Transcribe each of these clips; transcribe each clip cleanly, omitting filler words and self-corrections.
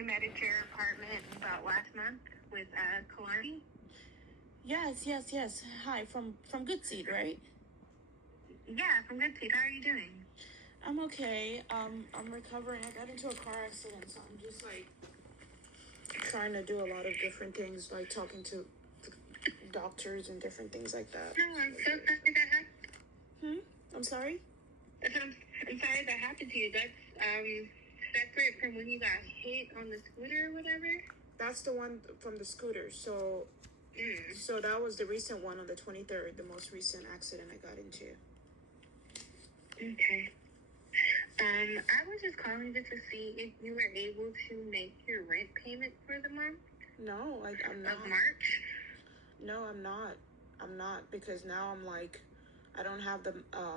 we met at your apartment about last month with Kalani. Yes. Hi, from Good Seed, right? Yeah, from Good Seed. How are you doing? I'm okay. I'm recovering. I got into a car accident, so I'm just like trying to do a lot of different things, like talking to doctors and different things like that. No, I'm so sorry that happened. I'm sorry? I'm sorry that happened to you. That's separate from when you got hit on the scooter or whatever. That's the one from the scooter. So that was the recent one on the 23rd, the most recent accident I got into. Okay. I was just calling just to see if you were able to make your rent payment for the month. No, I'm not. Of March? No, I'm not. I'm not, because now I'm like, I don't have the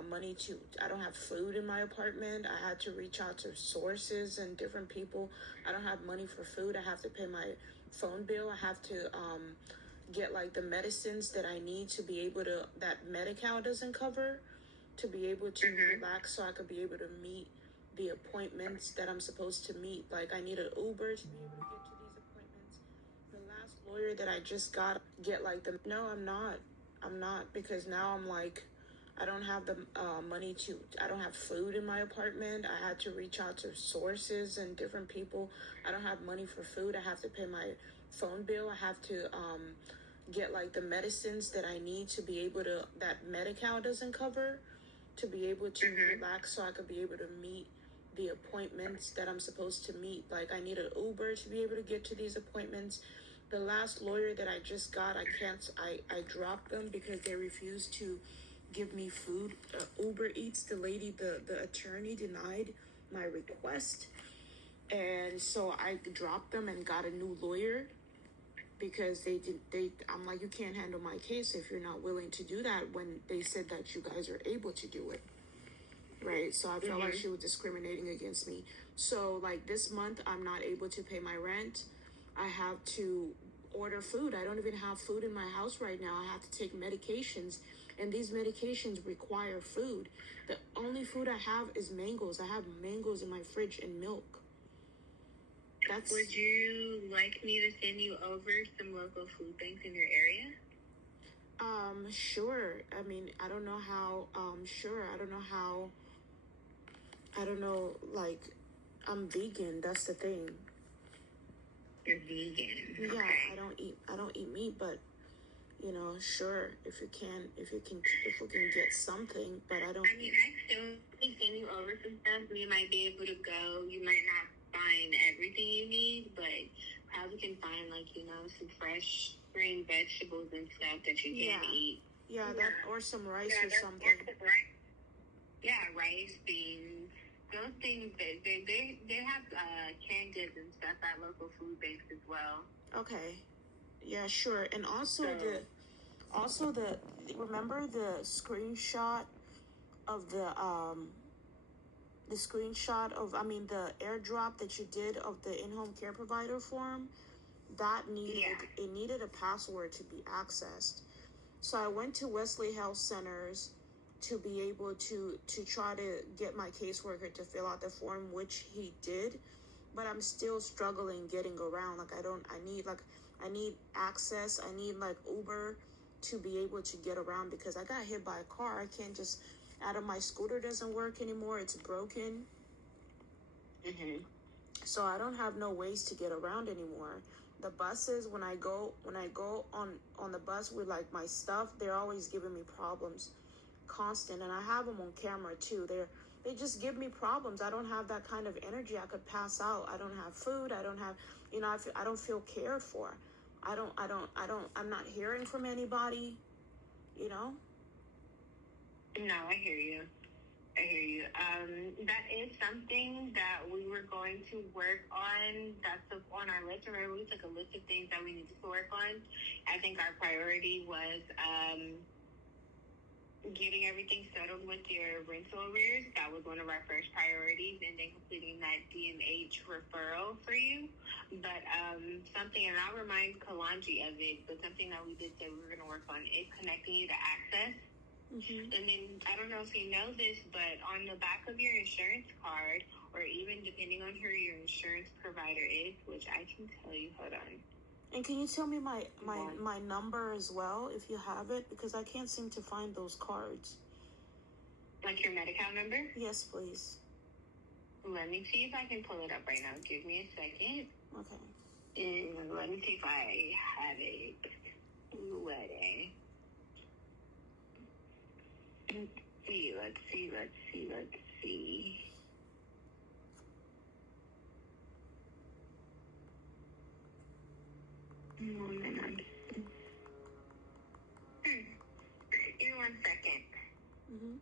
money I don't have food in my apartment. I had to reach out to sources and different people. I don't have money for food. I have to pay my phone bill. I have to get like the medicines that I need to be able to, that Medi-Cal doesn't cover, to be able to relax so I could be able to meet the appointments that I'm supposed to meet. Like I need an Uber to be able to get to these appointments. The last lawyer that I just got get like the, no, I'm not, because now I'm like, I don't have the money I don't have food in my apartment. I had to reach out to sources and different people. I don't have money for food. I have to pay my phone bill. I have to get like the medicines that I need to be able to, that Medi-Cal doesn't cover, to be able to relax so I could be able to meet the appointments that I'm supposed to meet. Like I need an Uber to be able to get to these appointments. The last lawyer that I just got, I dropped them because they refused to give me food. Uber Eats, the lady, the attorney denied my request. And so I dropped them and got a new lawyer because I'm like, you can't handle my case if you're not willing to do that, when they said that you guys are able to do it. Right. So I felt like she was discriminating against me. So like this month, I'm not able to pay my rent. I have to order food. I don't even have food in my house right now. I have to take medications, and these medications require food. The only food I have is mangoes. I have mangoes in my fridge and milk. Would you like me to send you over some local food banks in your area? Sure. I mean, I don't know how, like, I'm vegan. That's the thing. You're vegan. Yeah, okay. I don't eat meat, but sure, if we can get something, but I don't. I mean, I still send you over some stuff. We might be able to go. You might not find everything you need, but probably can find some fresh green vegetables and stuff that you can eat. Yeah, that, or some rice or something. Yeah, rice, beans, those things. They have canned goods and stuff at local food banks as well. Okay, yeah, sure. And also the remember the screenshot of the the airdrop that you did of the in-home care provider form, that needed a password to be accessed. So I went to Wesley Health Centers to be able to try to get my caseworker to fill out the form, which he did, but I'm still struggling getting around. Like I need access. I need like Uber to be able to get around, because I got hit by a car. I can't just, my scooter doesn't work anymore. It's broken. So I don't have no ways to get around anymore. The buses, when I go on the bus with like my stuff, they're always giving me problems, constant, and I have them on camera too. They just give me problems. I don't have that kind of energy. I could pass out. I don't have food. I don't have, I don't feel cared for. I'm not hearing from anybody, No, I hear you. That is something that we were going to work on. That's on our list. Remember, we took a list of things that we needed to work on. I think our priority was getting everything settled with your rental arrears. That was one of our first priorities, and then completing that DMH referral for you. But something, and I'll remind Kalanji of it, but something that we did say we were going to work on is connecting you to Access. And then, I don't know if you know this, but on the back of your insurance card or even depending on who your insurance provider is, which I can tell you. Hold on. And can you tell me my number as well, if you have it? Because I can't seem to find those cards. Like your Medi-Cal number? Yes, please. Let me see if I can pull it up right now. Give me a second. Okay. And let me see if I have it ready. Let's see. Give me 1 second. Mm-hmm.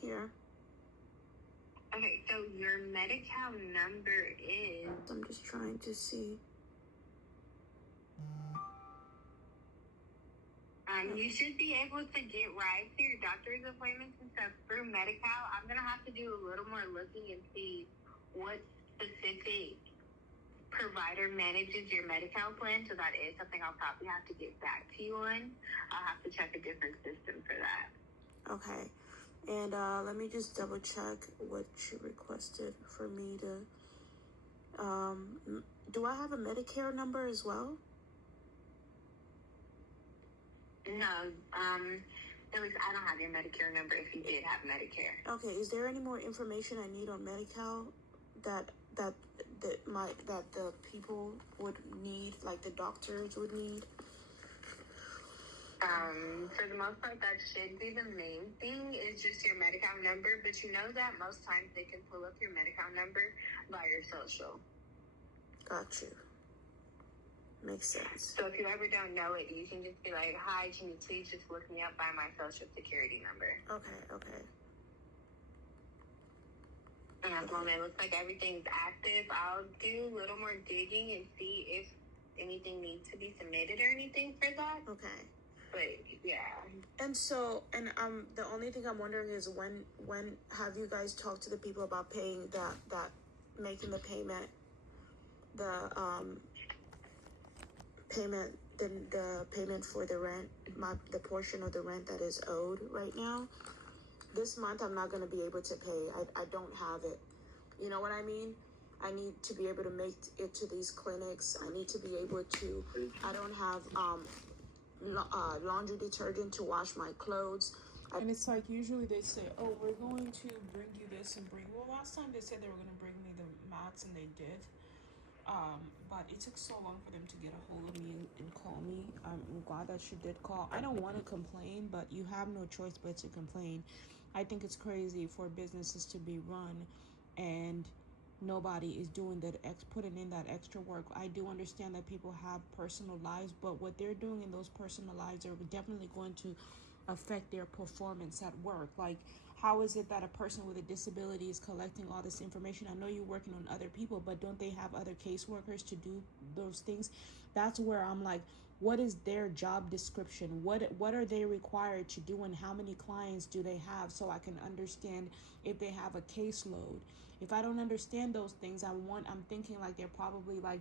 Here. Okay, so your Medi-Cal number is... I'm just trying to see. You should be able to get rides to your doctor's appointments and stuff through Medi-Cal. I'm going to have to do a little more looking and see what specific provider manages your Medi-Cal plan. So that is something I'll probably have to get back to you on. I'll have to check a different system for that. Okay. And let me just double check what you requested for me to... do I have a Medicare number as well? No, at least I don't have your Medicare number if you did have Medicare. Okay, is there any more information I need on Medi-Cal that the people would need, like the doctors would need? For the most part, that should be the main thing, is just your Medi-Cal number, but you know that most times they can pull up your Medi-Cal number by your social. Got you. Makes sense. So if you ever don't know it, you can just be like, hi, can you please just look me up by my social security number? Okay. And as long as it looks like everything's active, I'll do a little more digging and see if anything needs to be submitted or anything for that. Okay. But yeah. And so, the only thing I'm wondering is when have you guys talked to the people about paying that making the payment, the payment for the rent, the portion of the rent that is owed right now? This month I'm not going to be able to pay. I don't have it. You know what I mean? I need to be able to make it to these clinics. I need to be able to, I don't have laundry detergent to wash my clothes. And it's like, usually they say, oh, we're going to bring you this and bring, well, last time they said they were going to bring me the mats, and they did. But it took so long for them to get a hold of me and call me. I'm glad that she did call. I don't want to complain, but you have no choice but to complain. I think it's crazy for businesses to be run and nobody is doing that, putting in that extra work. I do understand that people have personal lives, but what they're doing in those personal lives are definitely going to affect their performance at work. Like, how is it that a person with a disability is collecting all this information? I know you're working on other people, but don't they have other caseworkers to do those things? That's where I'm like, what is their job description? What are they required to do, and how many clients do they have, so I can understand if they have a caseload. If I don't understand those things, I'm thinking like they're probably like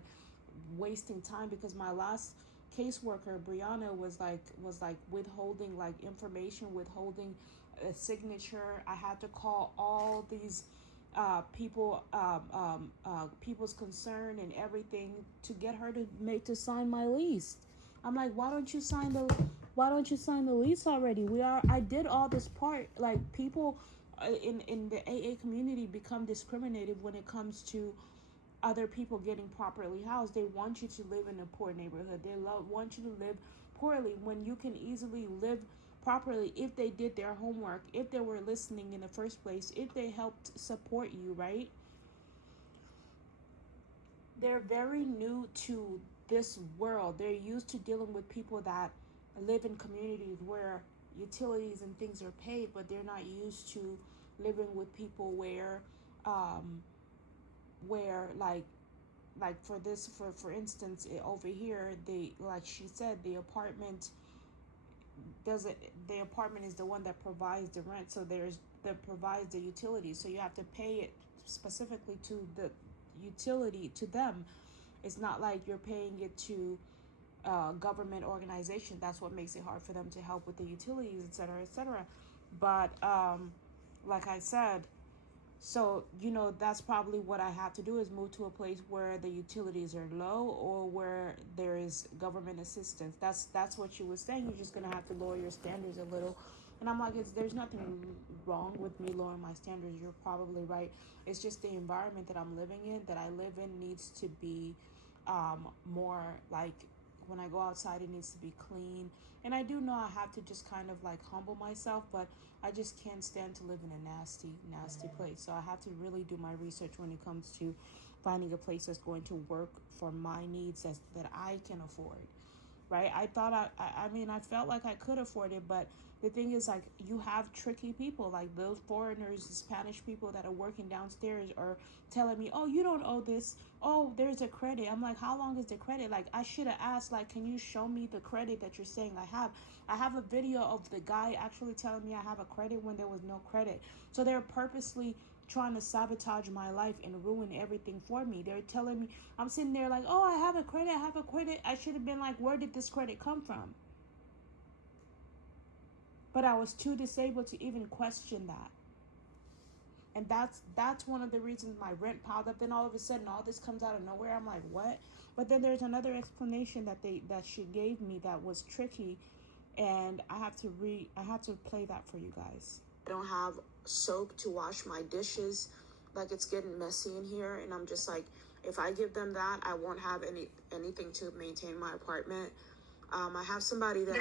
wasting time, because my last caseworker, Brianna, was like withholding like information, withholding a signature. I had to call all these people, people's concern and everything to get her to sign my lease. I'm like, why don't you sign the lease already? I did all this part. Like, people in the AA community become discriminated when it comes to other people getting properly housed. They want you to live in a poor neighborhood. They want you to live poorly when you can easily live properly if they did their homework, if they were listening in the first place, if they helped support you, right? They're very new to this world. They're used to dealing with people that live in communities where utilities and things are paid, but they're not used to living with people where for instance, over here, they, like she said, the apartment, doesn't, the apartment is the one that provides the rent, so there's that provides the utility, so you have to pay it specifically to the utility to them. It's not like you're paying it to government organization. That's what makes it hard for them to help with the utilities, etc., etc. But like I said, so that's probably what I have to do, is move to a place where the utilities are low or where there is government assistance. That's what she was saying. You're just gonna have to lower your standards a little. And I'm like, there's nothing wrong with me lowering my standards. You're probably right. It's just the environment that I'm living in, that I live in, needs to be more like, when I go outside, it needs to be clean. And I do know I have to just kind of like humble myself, but I just can't stand to live in a nasty, nasty place. So I have to really do my research when it comes to finding a place that's going to work for my needs, that I can afford. Right? I thought I mean, I felt like I could afford it, but the thing is, like, you have tricky people, like those foreigners, Spanish people that are working downstairs, are telling me, oh, you don't owe this, oh, there's a credit. I'm like, how long is the credit? Like, I should have asked, like, can you show me the credit that you're saying I have a video of the guy actually telling me I have a credit when there was no credit. So they're purposely trying to sabotage my life and ruin everything for me. They're telling me, I'm sitting there like, oh, I have a credit, I have a credit. I should have been like, where did this credit come from? But I was too disabled to even question that. And that's one of the reasons my rent piled up. Then all of a sudden, all this comes out of nowhere. I'm like, what? But then there's another explanation that she gave me that was tricky, and I have to play that for you guys. I don't have soap to wash my dishes. Like, it's getting messy in here, and I'm just like, if I give them that, I won't have anything to maintain my apartment. I have somebody that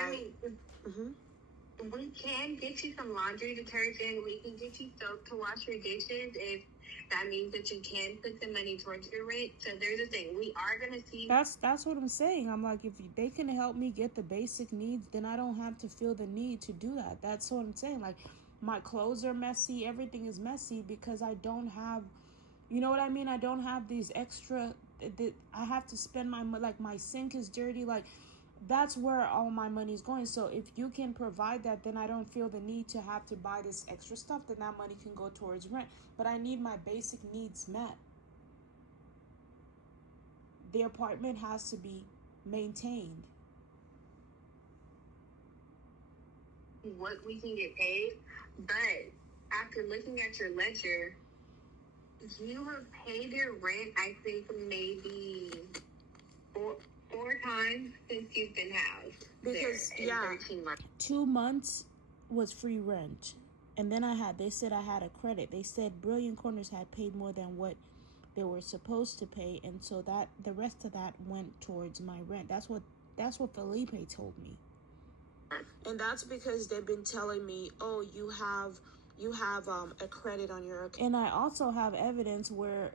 we can get you some laundry detergent. We can get you soap to wash your dishes if that means that you can put some money towards your rent. So there's a thing. We are going to see. That's what I'm saying. I'm like, if they can help me get the basic needs, then I don't have to feel the need to do that. That's what I'm saying. Like, my clothes are messy. Everything is messy because I don't have, you know what I mean? I don't have these extra, I have to spend like, my sink is dirty. Like, that's where all my money is going. So if you can provide that, then I don't feel the need to have to buy this extra stuff. Then that money can go towards rent. But I need my basic needs met. The apartment has to be maintained. What we can get paid, but after looking at your ledger, you have paid your rent, I think, maybe four times since you've been housed. Because, yeah, 13 months. 2 months was free rent. And then they said I had a credit. They said Brilliant Corners had paid more than what they were supposed to pay, and so that the rest of that went towards my rent. That's what Felipe told me. And that's because they've been telling me, oh, you have a credit on your account. And I also have evidence where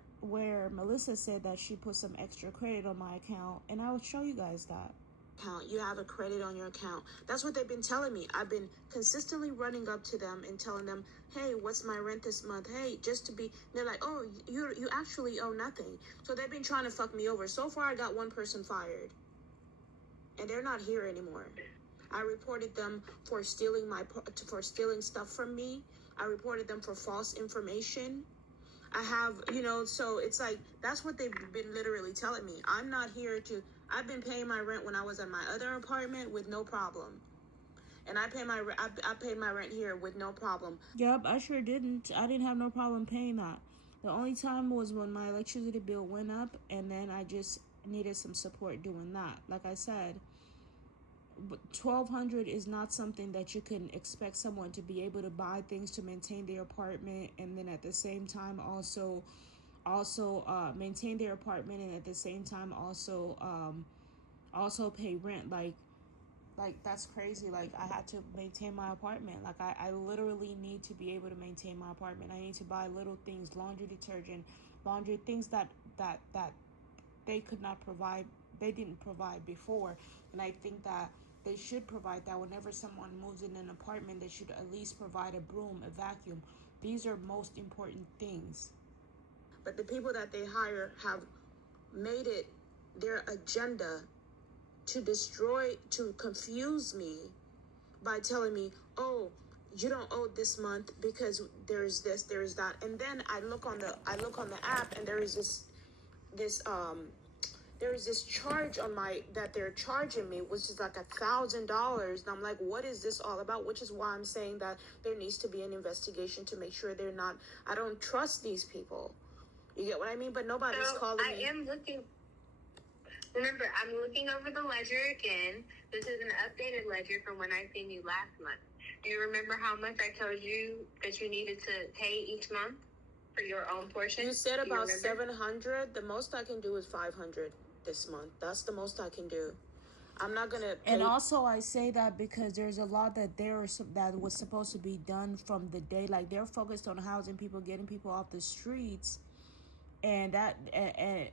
Melissa said that she put some extra credit on my account, and I will show you guys that. You have a credit on your account. That's what they've been telling me. I've been consistently running up to them and telling them, hey, what's my rent this month? Hey, they're like, oh, you actually owe nothing. So they've been trying to fuck me over. So far, I got one person fired, and they're not here anymore. I reported them for stealing stuff from me. I reported them for false information. I have, so it's like, that's what they've been literally telling me. I'm not here I've been paying my rent when I was at my other apartment with no problem. And I paid my rent here with no problem. Yep, I sure didn't. I didn't have no problem paying that. The only time was when my electricity bill went up, and then I just needed some support doing that. Like I said, $1,200 is not something that you can expect someone to be able to buy things to maintain their apartment, and then at the same time also maintain their apartment, and at the same time also pay rent. Like that's crazy. Like, I had to maintain my apartment. Like, I literally need to be able to maintain my apartment. I need to buy little things, laundry detergent, things that they could not provide. They didn't provide before. And I think that they should provide that. Whenever someone moves in an apartment, they should at least provide a broom, a vacuum. These are most important things. But the people that they hire have made it their agenda to confuse me by telling me, oh, you don't owe this month because there's this, there's that. And then I look on the app, and there is this there is this charge on my that they're charging me, which is like $1,000, and I'm like, what is this all about? Which is why I'm saying that there needs to be an investigation to make sure they're not. I don't trust these people. You get what I mean? But nobody's calling me. I am looking. Remember, I'm looking over the ledger again. This is an updated ledger from when I seen you last month. Do you remember how much I told you that you needed to pay each month for your own portion? You said about 700. The most I can do is 500 this month. That's the most I can do. I'm not gonna pay. And also, I say that because there's a lot that that was supposed to be done from the day. Like, they're focused on housing people, getting people off the streets, and that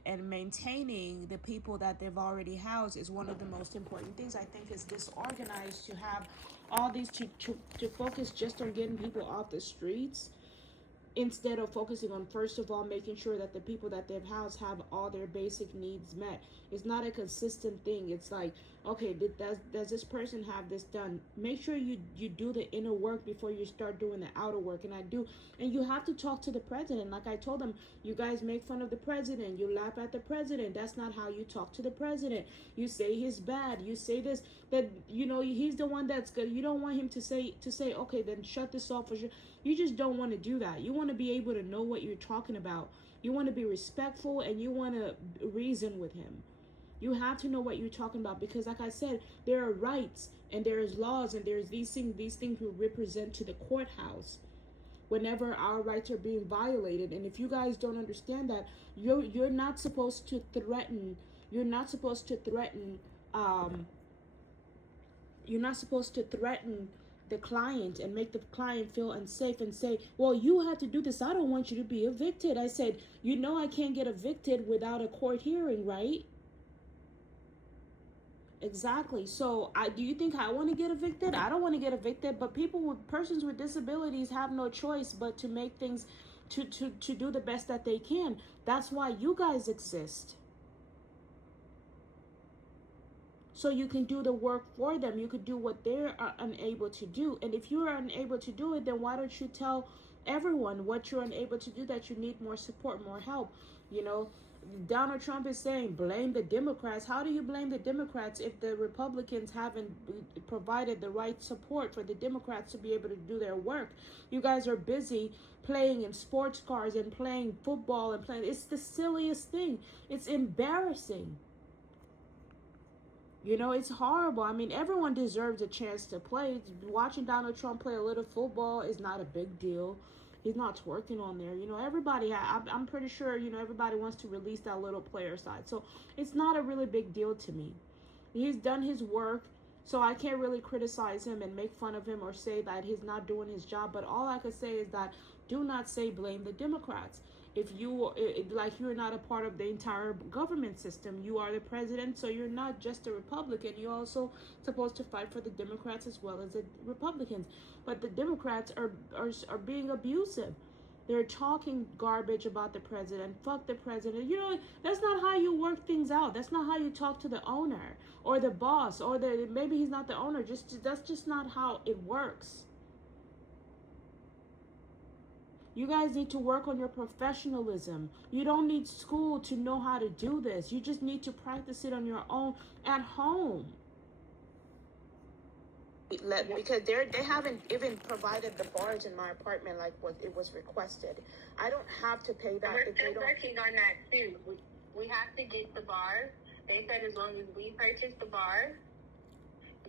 and maintaining the people that they've already housed is one of the most important things. I think is disorganized to have all these to focus just on getting people off the streets, instead of focusing on, first of all, making sure that the people that they've housed have all their basic needs met. It's not a consistent thing. It's like, okay, does this person have this done? Make sure you do the inner work before you start doing the outer work. And I do. And you have to talk to the president. Like I told them, you guys make fun of the president. You laugh at the president. That's not how you talk to the president. You say he's bad. You say this, that, you know, he's the one that's good. You don't want him to say, okay, then shut this off for sure. You just don't want to do that. You want to be able to know what you're talking about. You want to be respectful, and you want to reason with him. You have to know what you're talking about, because like I said, there are rights and there's laws and there's these things we represent to the courthouse whenever our rights are being violated. And if you guys don't understand that, you're not supposed to threaten. You're not supposed to threaten. You're not supposed to threaten the client and make the client feel unsafe and say, well, you have to do this. I don't want you to be evicted. I said, you know, I can't get evicted without a court hearing, right? Exactly. So do you think I want to get evicted? I don't want to get evicted, but persons with disabilities have no choice but to make things, to do the best that they can. That's why you guys exist. So you can do the work for them. You could do what they're unable to do. And if you're unable to do it, then why don't you tell everyone what you're unable to do, that you need more support, more help? You know, Donald Trump is saying, blame the Democrats. How do you blame the Democrats if the Republicans haven't provided the right support for the Democrats to be able to do their work? You guys are busy playing in sports cars and playing football and playing. It's the silliest thing. It's embarrassing. You know, it's horrible. I mean, everyone deserves a chance to play. Watching Donald Trump play a little football is not a big deal. He's not twerking on there. You know, everybody, I'm pretty sure, you know, everybody wants to release that little player side. So it's not a really big deal to me. He's done his work, so I can't really criticize him and make fun of him or say that he's not doing his job. But all I could say is that do not say blame the Democrats. If you're not a part of the entire government system, you are the president, so you're not just a Republican. You're also supposed to fight for the Democrats as well as the Republicans. But the Democrats are being abusive. They're talking garbage about the president. Fuck the president. You know, that's not how you work things out. That's not how you talk to the owner or the boss, or maybe he's not the owner. That's just not how it works. You guys need to work on your professionalism. You don't need school to know how to do this. You just need to practice it on your own at home. Because they haven't even provided the bars in my apartment like what it was requested. I don't have to pay that. We're still working on that too. We have to get the bars. They said as long as we purchase the bars,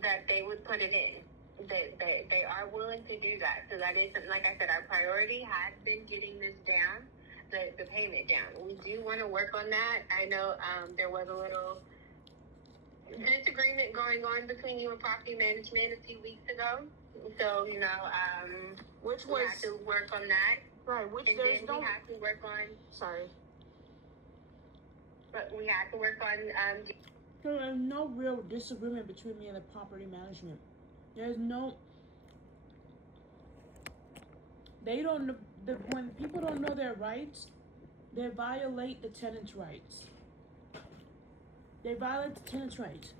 that they would put it in. They are willing to do that. So that is, like I said, our priority has been getting this down, the payment down. We do want to work on that. I know there was a little disagreement going on between you and property management a few weeks ago. So, you know, we have to work on that. Right, we have to work on... Sorry. But we have to work on... There is no real disagreement between me and the property management. There's no... They don't... When people don't know their rights, they violate the tenant's rights. They violate the tenant's rights.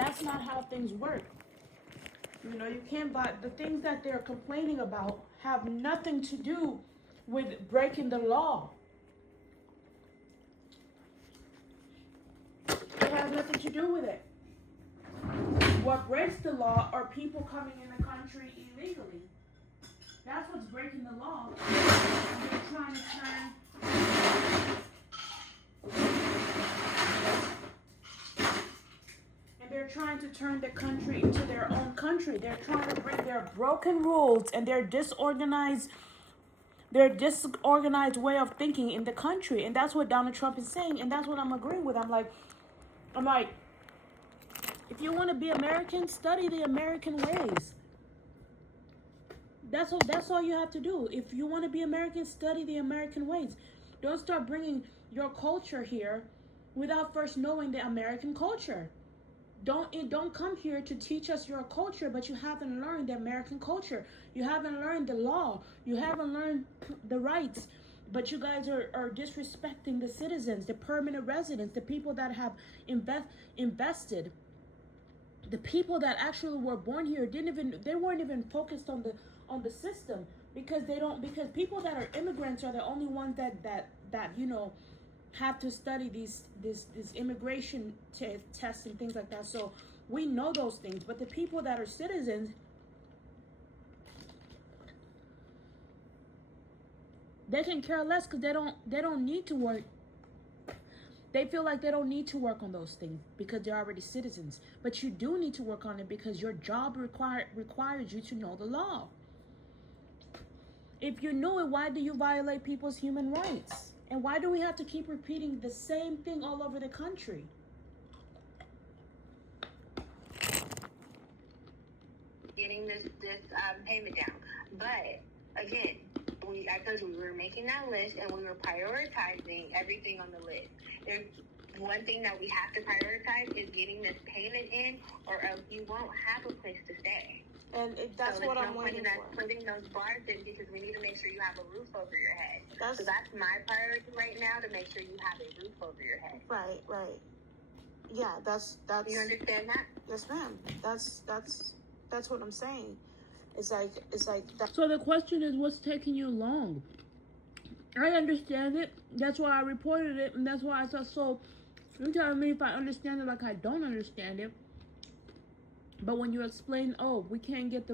that's not how things work. You know, you can't buy the things that they're complaining about have nothing to do with breaking the law. It has nothing to do with it. What breaks the law are people coming in the country illegally. That's what's breaking the law. And they're trying to turn the country into their own country. They're trying to bring their broken rules and their disorganized way of thinking in the country. And that's what Donald Trump is saying, and that's what I'm agreeing with. I'm like, if you want to be American, study the American ways. That's all you have to do. If you want to be American, study the American ways. Don't start bringing your culture here without first knowing the American culture. Don't come here to teach us your culture, but you haven't learned the American culture. You haven't learned the law. You haven't learned the rights. But you guys are disrespecting the citizens, the permanent residents, the people that have invested. The people that actually were born here they weren't even focused on the system, because people that are immigrants are the only ones that you know have to study these immigration tests and things like that. So we know those things, but the people that are citizens, they can care less, because they don't need to work. They feel like they don't need to work on those things because they're already citizens. But you do need to work on it, because your job requires you to know the law. If you know it, why do you violate people's human rights? And why do we have to keep repeating the same thing all over the country? Getting this payment down. But again, I told you we were making that list and we were prioritizing everything on the list. There's one thing that we have to prioritize is getting this payment in, or else you won't have a place to stay. And that's what I'm waiting for. Putting those bars in, because we need to make sure you have a roof over your head. So that's my priority right now, to make sure you have a roof over your head. Right. Yeah, that's. You understand that? Yes, ma'am. That's what I'm saying. It's like that. So the question is, what's taking you long? I understand it. That's why I reported it, and that's why I said so. You're telling me if I understand it like I don't understand it. But when you explain, we can't get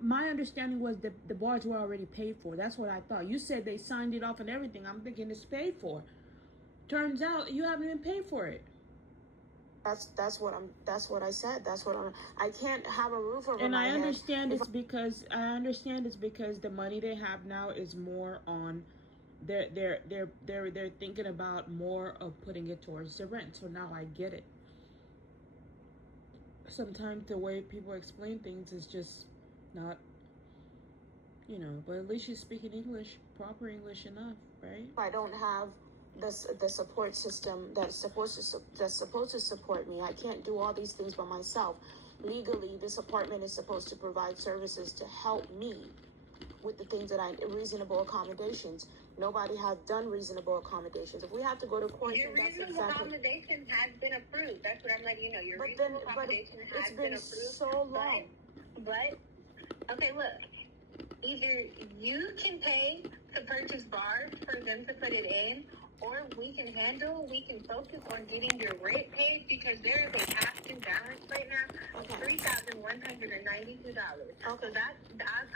my understanding was that the bars were already paid for. That's what I thought. You said they signed it off and everything. I'm thinking it's paid for. Turns out you haven't even paid for it. That's what I said. I can't have a roof over and my head. And I understand it's because the money they have now is more on they're thinking about more of putting it towards the rent. So now I get it. Sometimes the way people explain things is just not, but at least you're speaking English, proper English enough, right? I don't have the support system that's supposed to support me. I can't do all these things by myself. Legally, this apartment is supposed to provide services to help me with the things that reasonable accommodations. Nobody has done reasonable accommodations. If we have to go to court, your reasonable accommodation has been approved. That's what I'm letting you know. Your reasonable accommodation has been approved. It's been so long. But okay, look. Either you can pay to purchase bars for them to put it in, or we can focus on getting your rent paid, because there is a past due balance right now of $3,192. Okay. So that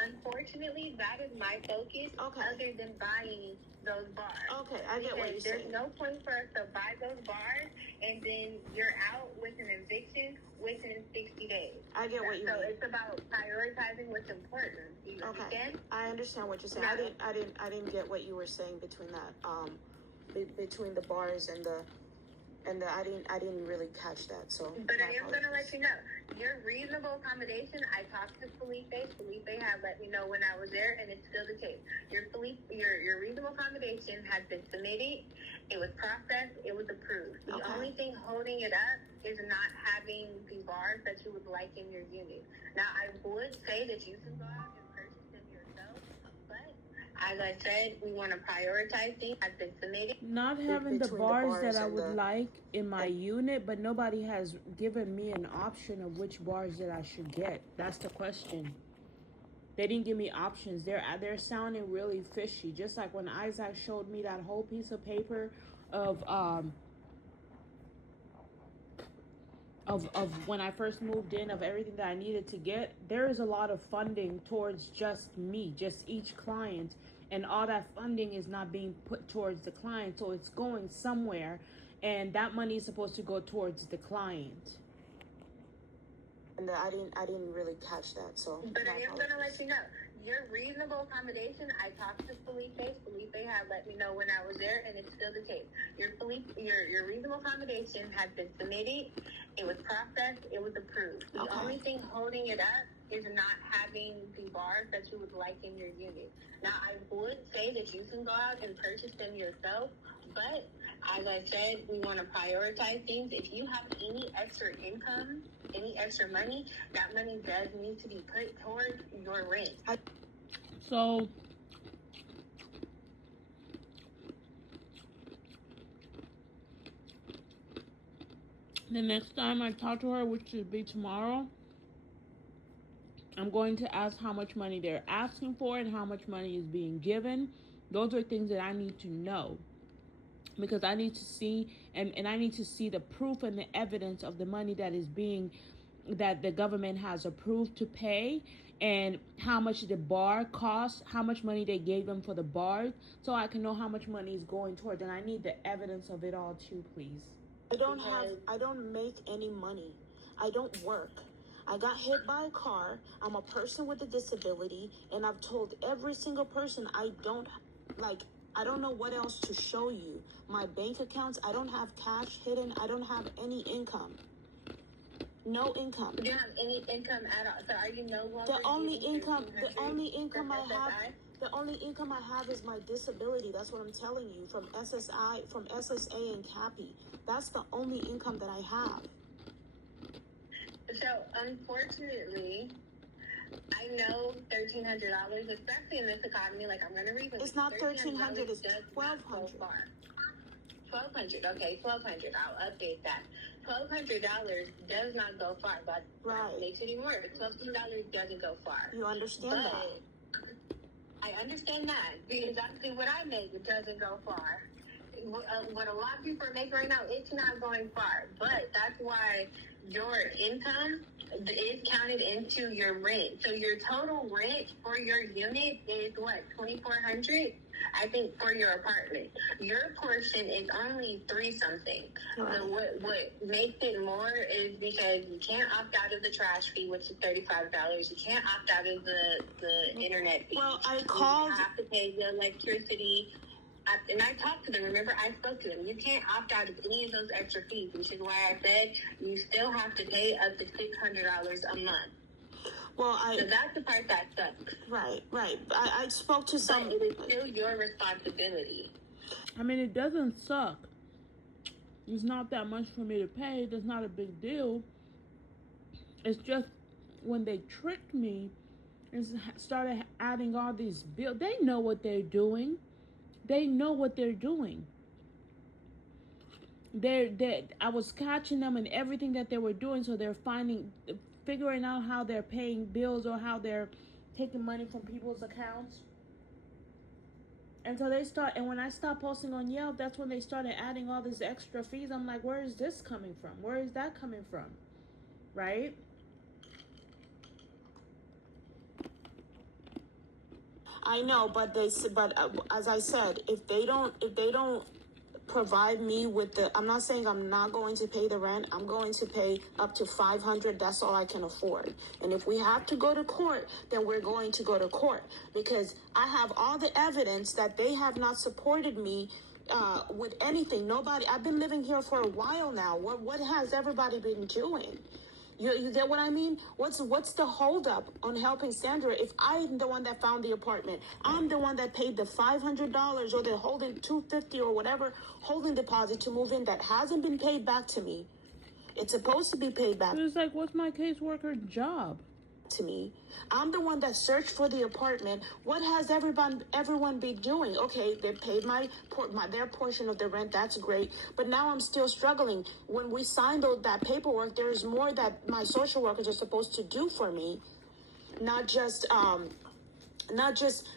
unfortunately, that is my focus. Okay. Other than buying those bars. Okay, I get what you're saying. There's no point for us to buy those bars and then you're out with an eviction within 60 days. I get what you mean. So it's about prioritizing what's important. You understand? I understand what you're saying. I didn't get what you were saying between that. Between the bars and the I didn't really catch that. So, but I am gonna let you know your reasonable accommodation. I talked to Felipe. Felipe had let me know when I was there, and it's still the case. Your reasonable accommodation has been submitted. It was processed. It was approved. The only thing holding it up is not having the bars that you would like in your unit. Now, I would say that you can go out and purchase them yourself, but As I said, we want to prioritize things that have been submitted. Not having the Between the bars bars that I and would the- like in my unit, but nobody has given me an option of which bars that I should get. That's the question. They didn't give me options. They're sounding really fishy. Just like when Isaac showed me that whole piece of paper of when I first moved in, of everything that I needed to get. There is a lot of funding towards just me, just each client, and all that funding is not being put towards the client, so it's going somewhere, and that money is supposed to go towards the client. And I didn't really catch that. So. But I am going to let you know, your reasonable accommodation, I talked to Felipe. Felipe had let me know when I was there, and it's still the case. Your reasonable accommodation has been submitted. It was processed. It was approved. The only thing holding it up is not having the bars that you would like in your unit. Now, I would say that you can go out and purchase them yourself, but as I said, we want to prioritize things. If you have any extra income, any extra money, that money does need to be put towards your rent. So the next time I talk to her, which should be tomorrow, I'm going to ask how much money they're asking for and how much money is being given. Those are things that I need to know, because I need to see and I need to see the proof and the evidence of the money that the government has approved to pay, and how much the bar costs, how much money they gave them for the bars, so I can know how much money is going towards. And I need the evidence of it all too, please. I don't make any money. I don't work. I got hit by a car. I'm a person with a disability, and I've told every single person I don't know what else to show you. My bank accounts, I don't have cash hidden. I don't have any income. No income. You don't have any income at all. So are you no longer The only using income $1,300 I have is my disability. That's what I'm telling you, from SSI, from SSA and CAPI. That's the only income that I have. So unfortunately, I know $1,300, especially in this economy. Like, I'm going to read. It's not $1,300. It's $1,200. $1,200. Okay, $1,200. I'll update that. $1,200 does not go far, but Right. that makes it even worse. $1,200 doesn't go far. You understand that? I understand that, because exactly what I make, it doesn't go far. What a lot of people are making right now, it's not going far. But that's why your income is counted into your rent. So your total rent for your unit is what, $2,400? I think for your apartment. Your portion is only $3-something. Right. So what makes it more is because you can't opt out of the trash fee, which is $35. You can't opt out of the internet fee. Well, I called. You have to pay the electricity. And I talked to them. Remember, I spoke to them. You can't opt out of any of those extra fees, which is why I said you still have to pay up to $600 a month. Well, So that's the part that sucks. Right. I spoke to some. But it is still your responsibility. I mean, it doesn't suck. It's not that much for me to pay. That's not a big deal. It's just when they tricked me and started adding all these bills. They know what they're doing. I was catching them in everything that they were doing, so they're figuring out how they're paying bills or how they're taking money from people's accounts. And so and when I stopped posting on Yelp, that's when they started adding all these extra fees. I'm like, where is this coming from? Where is that coming from? Right? I know, but as I said, if they don't provide me with I'm not saying I'm not going to pay the rent. I'm going to pay up to $500. That's all I can afford. And if we have to go to court, then we're going to go to court, because I have all the evidence that they have not supported me with anything. I've been living here for a while now. What has everybody been doing? You get what I mean? What's the holdup on helping Sandra if I'm the one that found the apartment? I'm the one that paid the $500 or the holding $250 or whatever holding deposit to move in that hasn't been paid back to me. It's supposed to be paid back. It's like, what's my caseworker's job? to me. I'm the one that searched for the apartment. What has everyone been doing? Okay, they paid their portion of the rent. That's great. But now I'm still struggling. When we signed that paperwork, there is more that my social workers are supposed to do for me, not just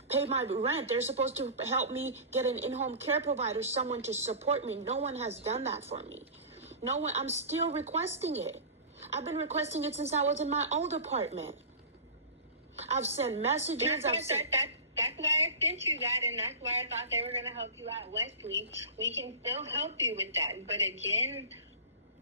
pay my rent. They're supposed to help me get an in-home care provider, someone to support me. No one has done that for me. No one. I'm still requesting it. I've been requesting it since I was in my old apartment. I've sent messages. That's why I sent you that, and that's why I thought they were going to help you out, Wesley. We can still help you with that. But again,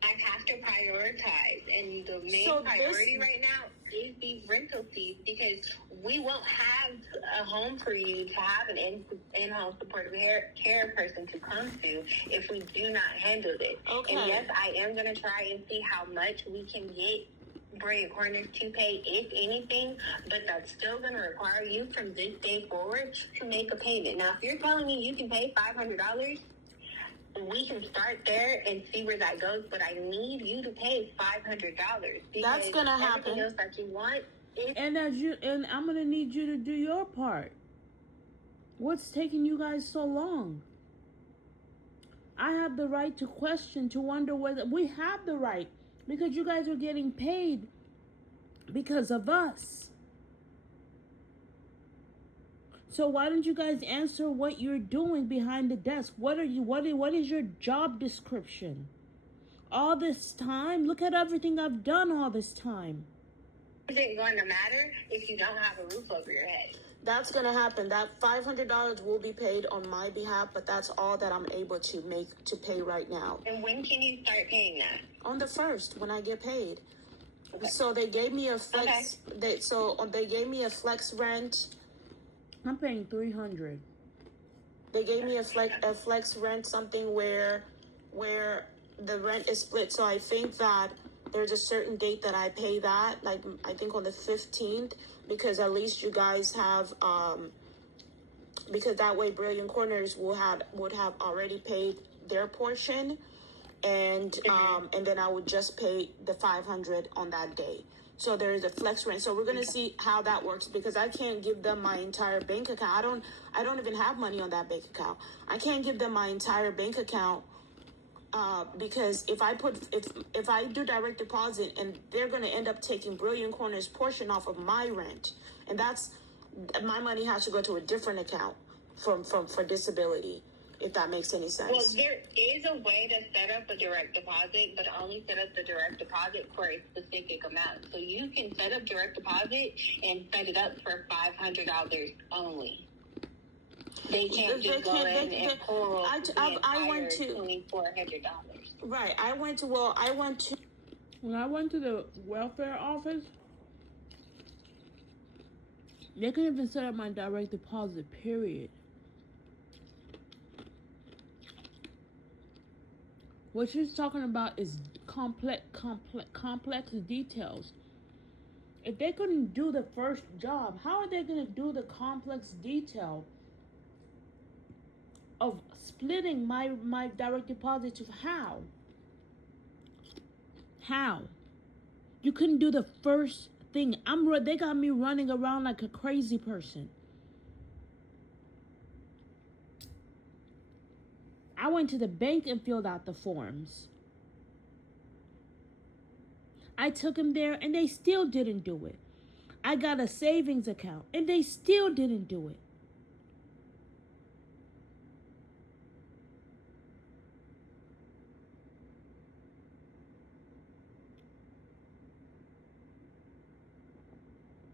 I have to prioritize. And the main priority right now is the rental fees, because we won't have a home for you to have an in-home supportive care person to come to if we do not handle this. Okay. And yes, I am going to try and see how much we can get Brilliant Corners to pay, if anything, but that's still going to require you from this day forward to make a payment. Now, if you're telling me you can pay $500, we can start there and see where that goes, but I need you to pay $500. That's going to happen. Everything else that you want is... And I'm going to need you to do your part. What's taking you guys so long? I have the right to question, to wonder whether we have the right, because you guys are getting paid because of us. So why don't you guys answer what you're doing behind the desk? What is your job description? All this time, look at everything I've done all this time. Is it going to matter if you don't have a roof over your head? That's going to happen. That $500 will be paid on my behalf, but that's all that I'm able to pay right now. And when can you start paying that? On the 1st, when I get paid. Okay. So they gave me a flex. Okay. They gave me a flex rent. I'm paying $300. They gave me a flex rent, something where the rent is split. So I think that there's a certain date that I pay that, like I think on the 15th, because at least you guys have, because that way Brilliant Corners would have already paid their portion, and then I would just pay the $500 on that day. So there is a flex rent. So we're gonna see how that works, because I can't give them my entire bank account. I don't even have money on that bank account. I can't give them my entire bank account. Because if I do direct deposit, and they're going to end up taking Brilliant Corners' portion off of my rent, and that's, my money has to go to a different account for disability, if that makes any sense. Well, there is a way to set up a direct deposit, but only set up the direct deposit for a specific amount. So you can set up direct deposit and set it up for $500 only. They can't just go in and pull I went to $2,400. Right. When I went to the welfare office, they couldn't even set up my direct deposit, period. What she's talking about is complex details. If they couldn't do the first job, how are they going to do the complex detail of splitting my direct deposit? To how you couldn't do the first thing? They got me running around like a crazy person. I went to the bank and filled out the forms. I took them there and they still didn't do it. I got a savings account and they still didn't do it.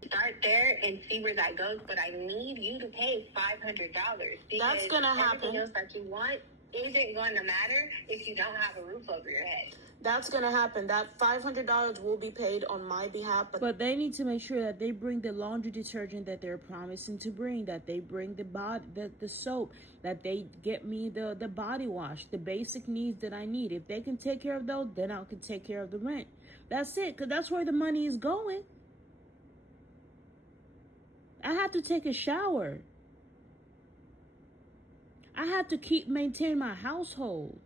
Start there and see where that goes, but I need you to pay $500. That's gonna happen. Everything else that you want isn't going to matter if you don't have a roof over your head. That's gonna happen. That $500 will be paid on my behalf, but they need to make sure that they bring the laundry detergent that they're promising to bring, that they bring the soap, that they get me the body wash, the basic needs that I need. If they can take care of those, then I can take care of the rent. That's it, because that's where the money is going. I have to take a shower. I have to maintain my household.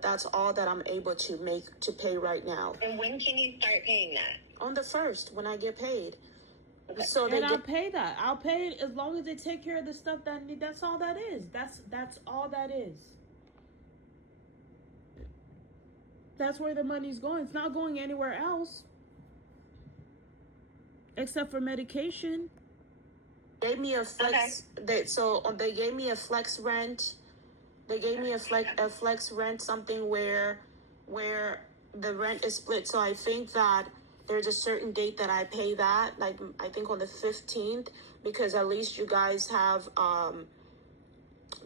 That's all that I'm able to pay right now. And when can you start paying that? On the 1st, when I get paid. Okay. So And I'll pay that. I'll pay it as long as they take care of the stuff that need. That's all that is. That's all that is. That's where the money's going. It's not going anywhere else. Except for medication. gave me a flex. They gave me a flex rent. They gave me a flex rent, something where the rent is split. So I think that there's a certain date that I pay that, like I think on the 15th, because at least you guys have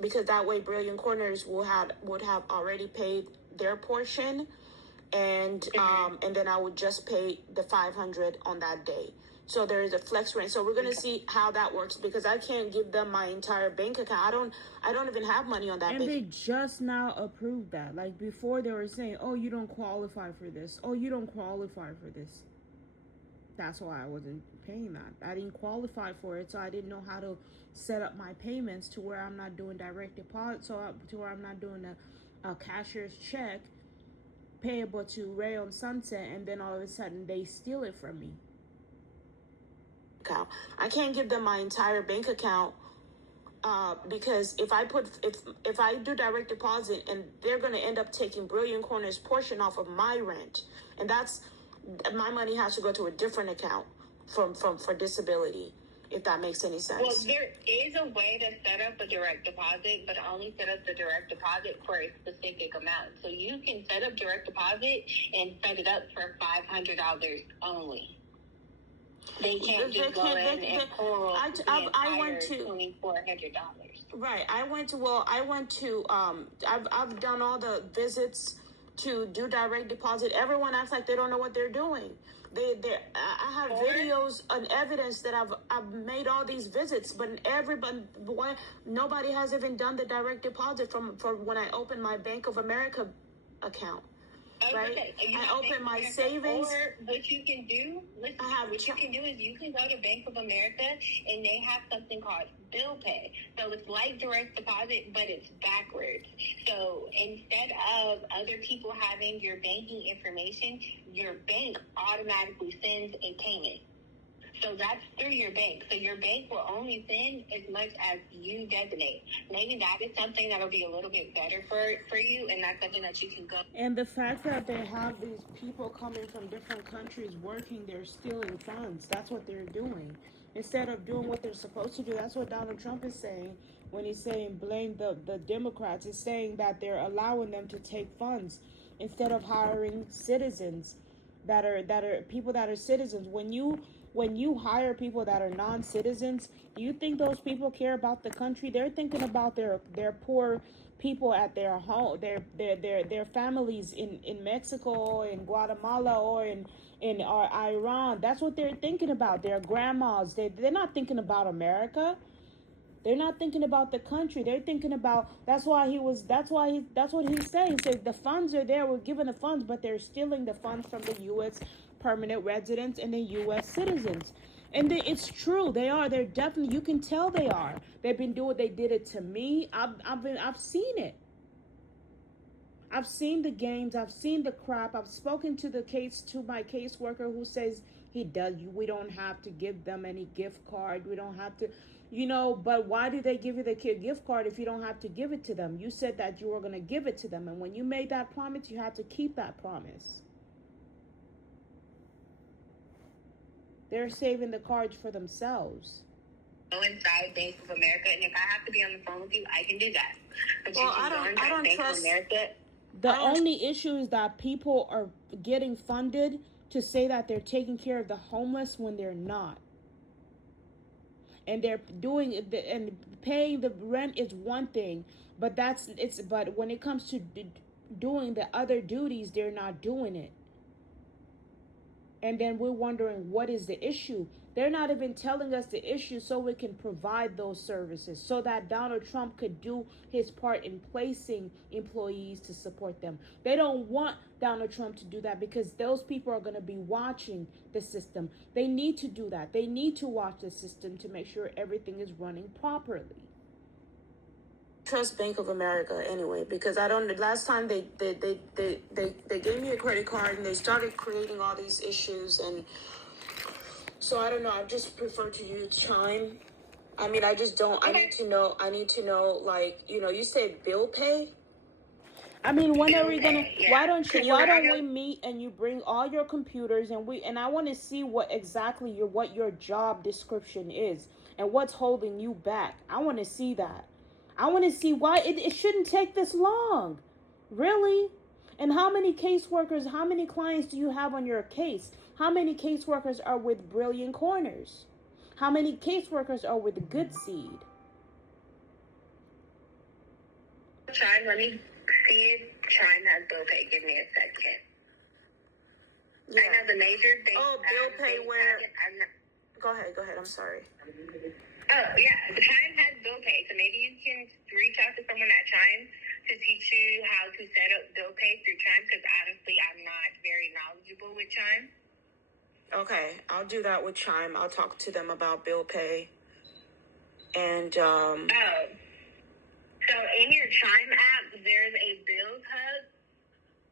because that way Brilliant Corners would have already paid their portion, and then I would just pay the $500 on that day. So there is a flex rent. So we're gonna see how that works, because I can't give them my entire bank account. I don't even have money on that. And they just now approved that. Like before, they were saying, "Oh, you don't qualify for this. Oh, you don't qualify for this." That's why I wasn't paying that. I didn't qualify for it, so I didn't know how to set up my payments to where I'm not doing direct deposit, to where I'm not doing a cashier's check payable to Rayon Sunset, and then all of a sudden they steal it from me. I can't give them my entire bank account because if I do direct deposit, and they're going to end up taking Brilliant Corners' portion off of my rent, and that's my money has to go to a different account for disability, if that makes any sense. Well, there is a way to set up a direct deposit, but only set up the direct deposit for a specific amount. So you can set up direct deposit and set it up for $500 only. They can't just go in and pull I went to $2,400. Right. I went to I've done all the visits to do direct deposit. Everyone acts like they don't know what they're doing. I have videos and evidence that I've made all these visits, but nobody has even done the direct deposit from when I opened my Bank of America account. Right? I open my savings. Or what you can do, you can do is you can go to Bank of America, and they have something called bill pay. So it's like direct deposit, but it's backwards. So instead of other people having your banking information, your bank automatically sends a payment. So that's through your bank. So your bank will only send as much as you designate. Maybe that is something that'll be a little bit better for you, and that's something that you can go. And the fact that they have these people coming from different countries working, they're stealing funds. That's what they're doing. Instead of doing what they're supposed to do, that's what Donald Trump is saying when he's saying blame the Democrats. He's saying that they're allowing them to take funds instead of hiring citizens that are people that are citizens. When you hire people that are non-citizens, do you think those people care about the country? They're thinking about their poor people at their home, their families in Mexico, in Guatemala, or in Iran. That's what they're thinking about. Their grandmas. They're not thinking about America. They're not thinking about the country. They're thinking about. That's what he's saying. He said the funds are there. We're giving the funds, but they're stealing the funds from the U.S. permanent residents and the U.S. citizens. And it's true. They are. They're definitely. You can tell they are. They've been doing. They did it to me. I've seen it. I've seen the games. I've seen the crap. I've spoken to my caseworker who says we don't have to give them any gift card. We don't have to. But why did they give you the gift card if you don't have to give it to them? You said that you were going to give it to them. And when you made that promise, you have to keep that promise. They're saving the cards for themselves. Go inside Bank of America, and if I have to be on the phone with you, I can do that. But well, I don't trust. The only issue is that people are getting funded to say that they're taking care of the homeless when they're not. And they're doing it, and paying the rent is one thing, but when it comes to doing the other duties, they're not doing it. And then we're wondering, what is the issue? They're not even telling us the issue so we can provide those services, so that Donald Trump could do his part in placing employees to support them. They don't want Donald Trump to do that because those people are going to be watching the system. They need to do that. They need to watch the system to make sure everything is running properly. trust Bank of America anyway, because I don't. Last time they gave me a credit card and they started creating all these issues, and so I don't know. I just prefer to use Chime. I mean, I just don't. I need to know. Like, you said bill pay. I mean, when are we gonna? Yeah. Why don't we meet and you bring all your computers and I want to see what exactly what your job description is and what's holding you back. I want to see that. I want to see why it shouldn't take this long, really. And how many caseworkers, how many clients do you have on your case? How many caseworkers are with Brilliant Corners? How many caseworkers are with Good Seed? Chime, let me see if Chime has bill pay. Give me a second. Yeah. I know the major thing. Oh, bill pay where? Go ahead. I'm sorry. Oh, yeah. The Chime has bill pay. So maybe you can reach out to someone at Chime to teach you how to set up bill pay through Chime, because honestly, I'm not very knowledgeable with Chime. Okay, I'll do that with Chime. I'll talk to them about bill pay. And, So in your Chime app, there's a Bills Hub.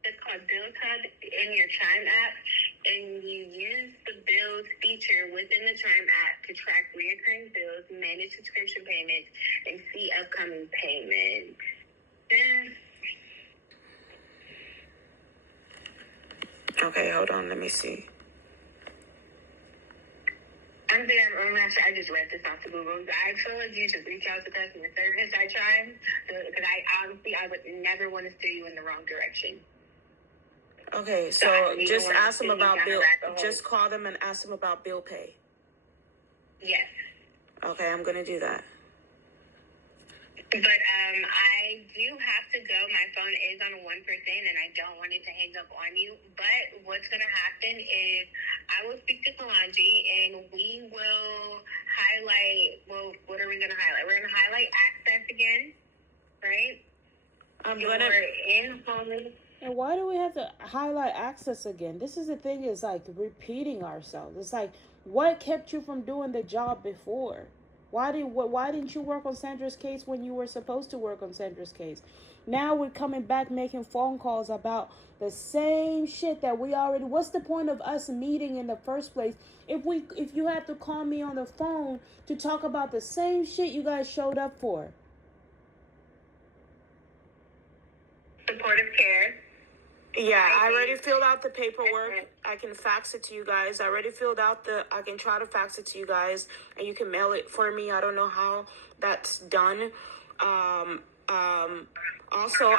It's called Bills Hub in your Chime app. And you use the bills feature within the Chime app to track reoccurring bills, manage subscription payments, and see upcoming payments. Okay, hold on. Let me see. I'm not sure. I just read this off of Google. I feel like you should reach out to customer service at Chime, because I would never want to steer you in the wrong direction. Okay, so just ask them about bill. Just call them and ask them about bill pay. Yes. Okay, I'm gonna do that. But I do have to go. My phone is on 1%, and I don't want it to hang up on you. But what's going to happen is I will speak to Kalanji, and we will highlight. Well, what are we going to highlight? We're going to highlight access again, right? And why do we have to highlight access again? This is the thing, is like repeating ourselves. It's like, what kept you from doing the job before? Why didn't you work on Sandra's case when you were supposed to work on Sandra's case? Now we're coming back making phone calls about the same shit that we already. What's the point of us meeting in the first place if you have to call me on the phone to talk about the same shit you guys showed up for? Supportive care. Yeah, I already filled out the paperwork. I can fax it to you guys. I already filled out I can try to fax it to you guys, and you can mail it for me. I don't know how that's done. Also,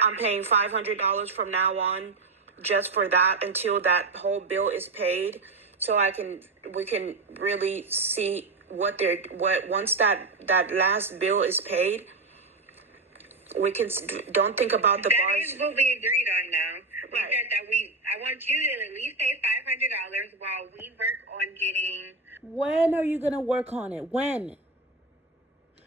I'm paying $500 from now on just for that until that whole bill is paid, so we can really see once that last bill is paid. We can don't think about the bars. That is what we agreed on now. We said that I want you to at least pay $500 while we work on getting. When are you going to work on it? When?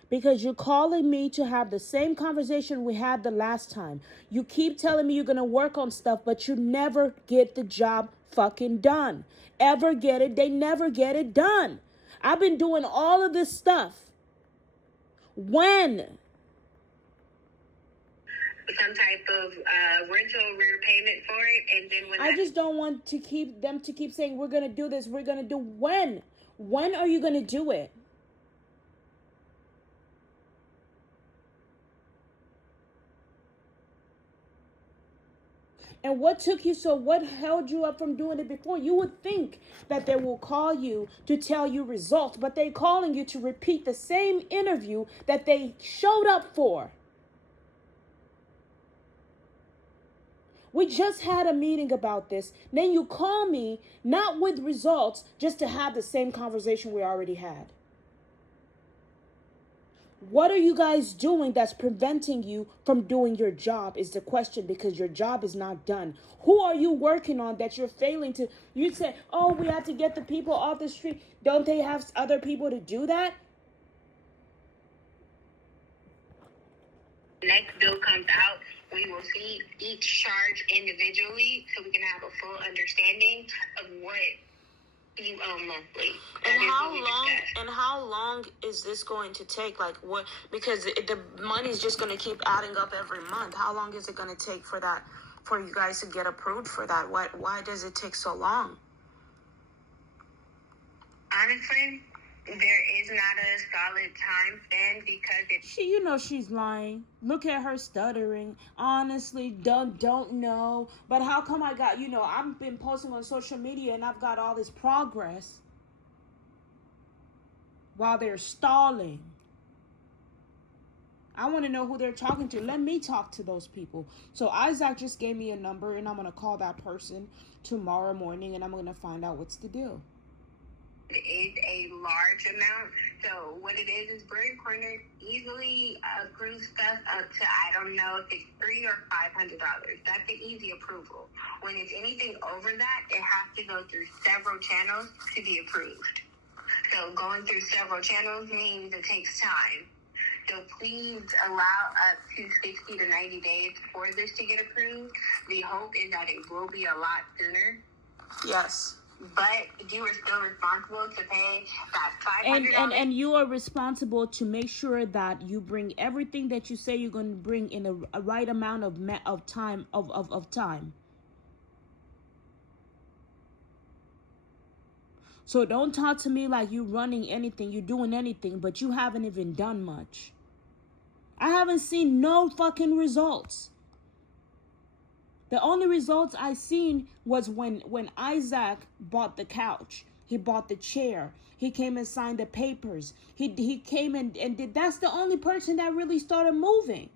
Because you're calling me to have the same conversation we had the last time. You keep telling me you're going to work on stuff, but you never get the job fucking done. Ever get it? They never get it done. I've been doing all of this stuff. When? Some type of rental rear payment for it, and then when I just don't want to keep saying we're gonna do this, we're gonna do. When are you gonna do it? And what held you up from doing it before? You would think that they will call you to tell you results, but they're calling you to repeat the same interview that they showed up for. We just had a meeting about this. Then you call me, not with results, just to have the same conversation we already had. What are you guys doing that's preventing you from doing your job is the question, because your job is not done. Who are you working on that you're failing to? You say, oh, we have to get the people off the street. Don't they have other people to do that? Next bill comes out, we will see each charge individually so we can have a full understanding of what you owe monthly. And how long is this going to take? Like what? Because the money's just going to keep adding up every month. How long is it going to take for you guys to get approved for that? Why does it take so long? Honestly, there is not a solid time span because she's lying. Look at her stuttering. Honestly, don't know. But how come I got, I've been posting on social media and I've got all this progress while they're stalling. I want to know who they're talking to. Let me talk to those people. So Isaac just gave me a number and I'm going to call that person tomorrow morning and I'm going to find out what's the deal. It is a large amount. So what it is Bird Corner easily approves stuff up to, I don't know if it's $300 or $500. That's an easy approval. When it's anything over that, it has to go through several channels to be approved. So going through several channels means it takes time. So please allow up to 60 to 90 days for this to get approved. The hope is that it will be a lot sooner. Yes. But you are still responsible to pay that $500. And you are responsible to make sure that you bring everything that you say you're going to bring in a right amount of time. So don't talk to me like you're running anything, you're doing anything, but you haven't even done much. I haven't seen no fucking results. The only results I seen was when Isaac bought the couch. He bought the chair. He came and signed the papers. He came and did. That's the only person that really started moving.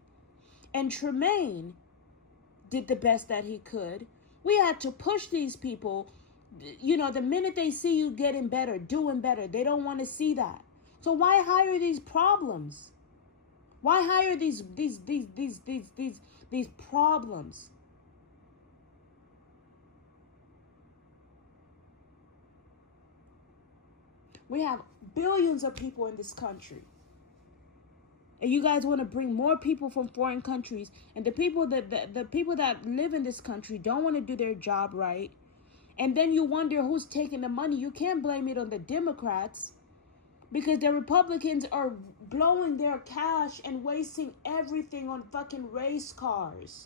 And Tremaine did the best that he could. We had to push these people. The minute they see you getting better, doing better, they don't want to see that. So why hire these problems? Why hire these problems? We have billions of people in this country. And you guys want to bring more people from foreign countries. And the people that live in this country don't want to do their job right. And then you wonder who's taking the money. You can't blame it on the Democrats. Because the Republicans are blowing their cash and wasting everything on fucking race cars.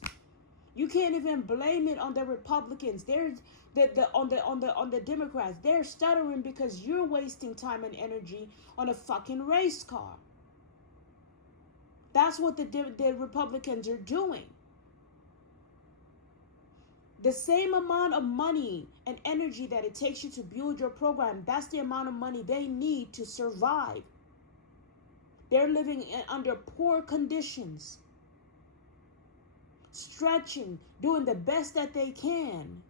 You can't even blame it on the Republicans. On the Democrats. They're stuttering because you're wasting time and energy on a fucking race car. That's what the Republicans are doing. The same amount of money and energy that it takes you to build your program, that's the amount of money they need to survive. They're living under poor conditions, stretching, doing the best that they can.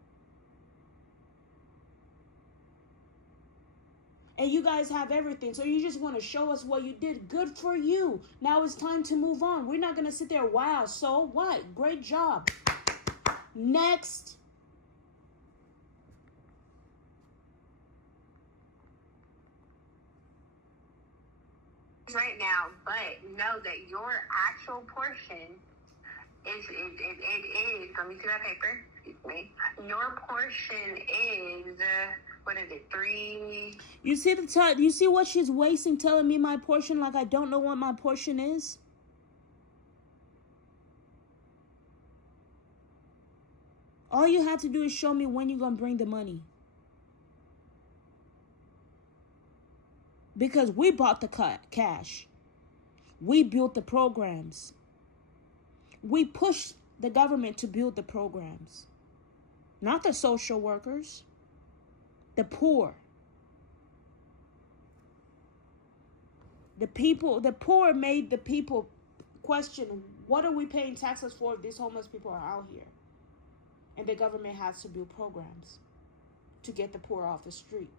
And you guys have everything. So you just want to show us what you did. Good for you. Now it's time to move on. We're not going to sit there. Wow, so what? Great job. Next. Right now, but know that your actual portion is let me see that paper. Excuse me. Your portion is what is it? 3. You see you see what she's wasting telling me my portion like I don't know what my portion is? All you have to do is show me when you're going to bring the money. Because we bought the cash. We built the programs. We pushed the government to build the programs. Not the social workers. The poor. The poor made the people question, what are we paying taxes for if these homeless people are out here? And the government has to build programs to get the poor off the street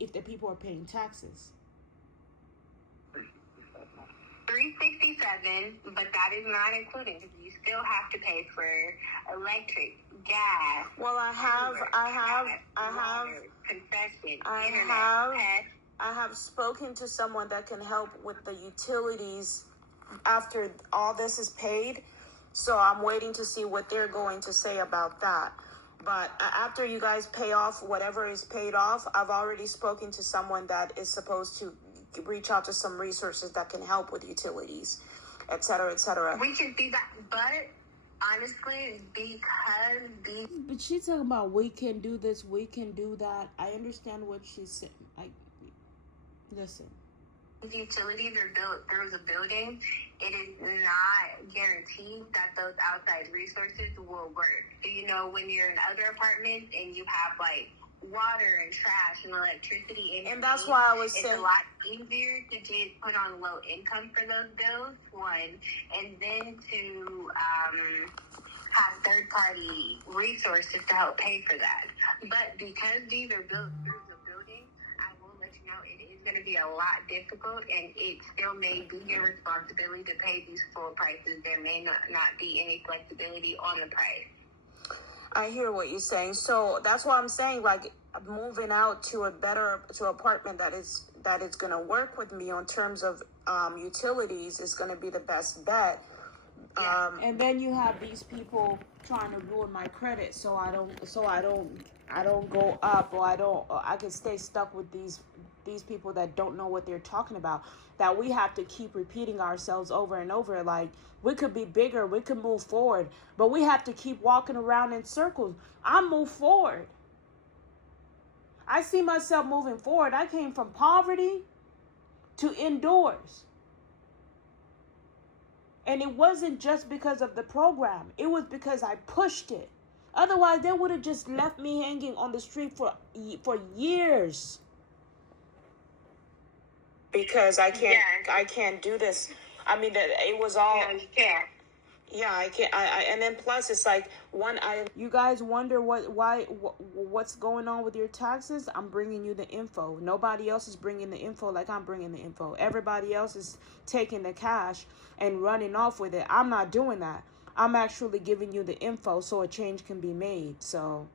if the people are paying taxes. $367, but that is not including because you still have to pay for electric, gas. Well, I have spoken to someone that can help with the utilities after all this is paid. So I'm waiting to see what they're going to say about that. But after you guys pay off whatever is paid off, I've already spoken to someone that is supposed to reach out to some resources that can help with utilities, et cetera, et cetera. We can see that, but honestly, because these But she's talking about we can do this, we can do that. I understand what she's saying. Listen. utilities are built through the building, it is not guaranteed that those outside resources will work. So, you know, when you're in other apartments and you have like water and trash and electricity, and that's why I was it's saying a lot easier to get put on low income for those bills, one, and then to have third party resources to help pay for that. But because these are built through the building, I will let you know it is going to be a lot difficult, and it still may be your responsibility to pay these full prices. There may not be any flexibility on the price. I hear what you're saying. So that's why I'm saying, like, moving out to to apartment that is going to work with me on terms of utilities is going to be the best bet. Yeah. And then you have these people trying to ruin my credit, so I don't go up, or I can stay stuck with these people that don't know what they're talking about. That we have to keep repeating ourselves over and over. Like, we could be bigger, we could move forward, but we have to keep walking around in circles. I move forward. I see myself moving forward. I came from poverty to indoors. And it wasn't just because of the program. It was because I pushed it. Otherwise, they would have just left me hanging on the street for years. Because I can't do this. I mean, it was all. Yeah, I can't. And then plus, it's like You guys wonder what's going on with your taxes? I'm bringing you the info. Nobody else is bringing the info like I'm bringing the info. Everybody else is taking the cash and running off with it. I'm not doing that. I'm actually giving you the info so a change can be made. So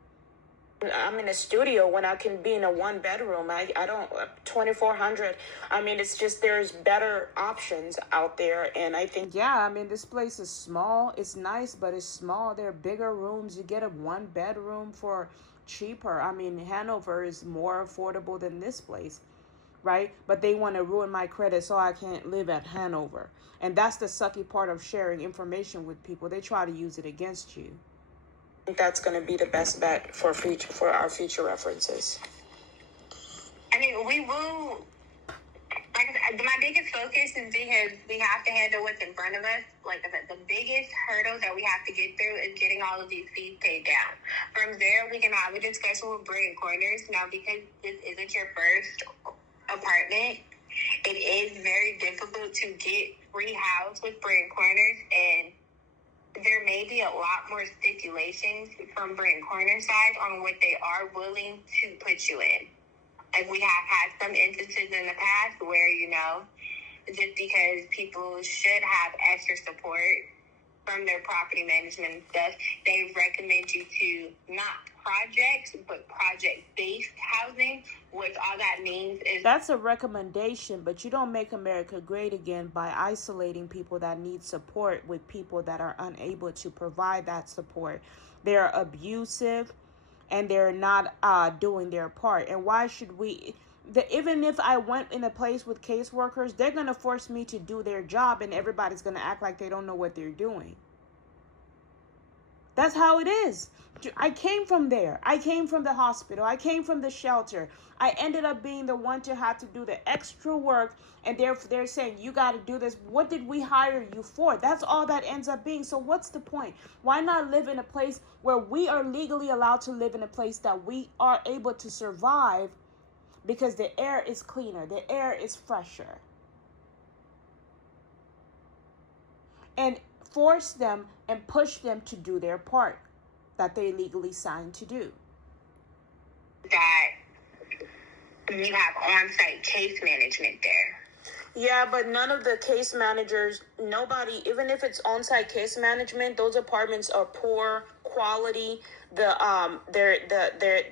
I'm in a studio when I can be in a 1-bedroom. I don't 2,400. I mean, it's just there's better options out there, and I think I mean, this place is small. It's nice, but it's small. There are bigger rooms. You get a 1-bedroom for cheaper. I mean, Hanover is more affordable than this place, right? But they want to ruin my credit so I can't live at Hanover, and that's the sucky part of sharing information with people. They try to use it against you. That's going to be the best bet for our future references. I mean, we will. Like I said, my biggest focus is because we have to handle what's in front of us. Like I said, the biggest hurdle that we have to get through is getting all of these fees paid down. From there, we can have a discussion with Brilliant Corners. Now, because this isn't your first apartment, it is very difficult to get rehoused with Brilliant Corners, and there may be a lot more stipulations from Brilliant Corners side on what they are willing to put you in. Like, we have had some instances in the past where, you know, just because people should have extra support from their property management and stuff, they recommend you to not projects, but project-based housing, which all that means is... That's a recommendation, but you don't make America great again by isolating people that need support with people that are unable to provide that support. They're abusive, and they're not doing their part. And why should we... Even if I went in a place with caseworkers, they're going to force me to do their job, and everybody's going to act like they don't know what they're doing. That's how it is. I came from there. I came from the hospital. I came from the shelter. I ended up being the one to have to do the extra work, and they're saying, you got to do this. What did we hire you for? That's all that ends up being. So what's the point? Why not live in a place where we are legally allowed to live in a place that we are able to survive, because the air is cleaner, the air is fresher? And force them and push them to do their part that they legally signed to do. That you have on-site case management there. Yeah, but none of the case managers, nobody, even if it's on-site case management, those apartments are poor quality. They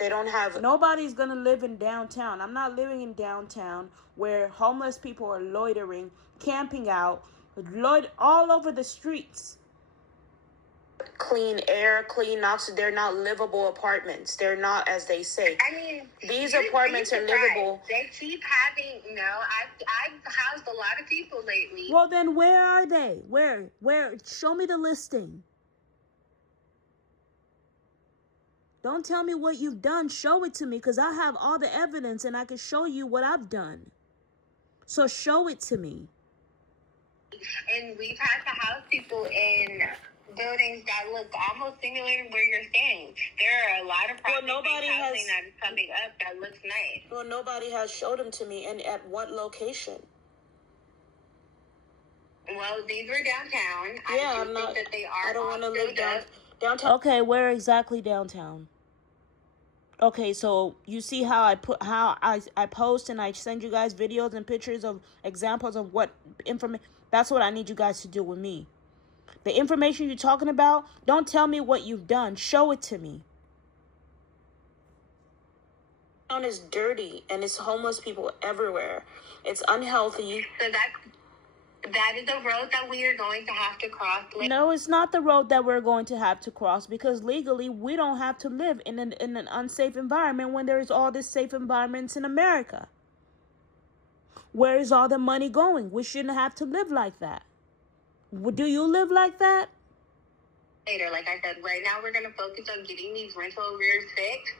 don't have... Nobody's gonna live in downtown. I'm not living in downtown where homeless people are loitering, camping out, all over the streets. clean air, clean oxygen. They're not livable apartments. They're not, as they say. I mean, These you'd apartments be are surprised. livable. They keep having, I've housed a lot of people lately. Well, then where are they? Where? Show me the listing. Don't tell me what you've done. Show it to me, because I have all the evidence and I can show you what I've done. So show it to me. And we've had to house people in buildings that look almost similar to where you're staying. There are a lot of project housing that is coming up that looks nice. Well, nobody has showed them to me. And at what location? Well, these were downtown. Yeah, I think that they are. I don't want to live downtown. Okay, where exactly downtown? Okay, so you see how I post and I send you guys videos and pictures of examples of what information. That's what I need you guys to do with me. The information you're talking about, don't tell me what you've done. Show it to me. Town is dirty and it's homeless people everywhere. It's unhealthy. So that is a road that we are going to have to cross. No, it's not the road that we're going to have to cross, because legally we don't have to live in an unsafe environment when there is all this safe environments in America. Where is all the money going? We shouldn't have to live like that. Do you live like that? Later, like I said, right now we're going to focus on getting these rental arrears fixed.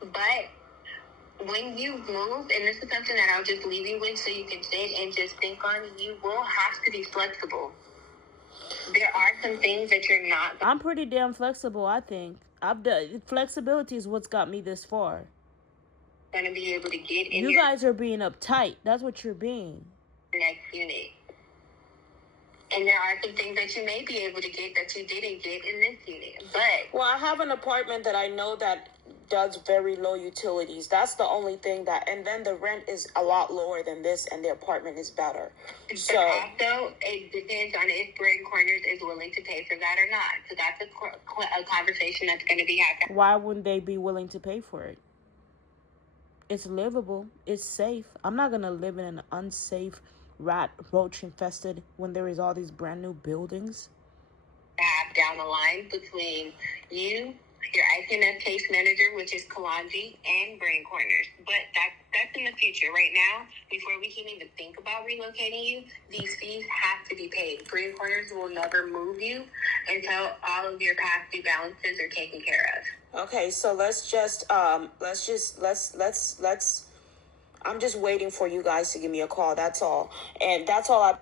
But when you move, and this is something that I'll just leave you with so you can sit and just think on, you will have to be flexible. There are some things that you're not. I'm pretty damn flexible, I think. Flexibility is what's got me this far. Going to be able to get in. You guys are being uptight. That's what you're being. Next unit. And there are some things that you may be able to get that you didn't get in this unit. But well, I have an apartment that I know that does very low utilities. That's the only thing that, and then the rent is a lot lower than this, and the apartment is better. So also, it depends on if Brain Corners is willing to pay for that or not. So that's a conversation that's going to be happening. Why wouldn't they be willing to pay for it? It's livable. It's safe. I'm not going to live in an unsafe, rat, roach infested when there is all these brand new buildings. Have down the line between you, your ICMS case manager, which is Kalanji, and Brain Corners. But that's in the future. Right now, before we can even think about relocating you, these fees have to be paid. Brain Corners will never move you until all of your past due balances are taken care of. Okay, so let's I'm just waiting for you guys to give me a call. That's all. And that's all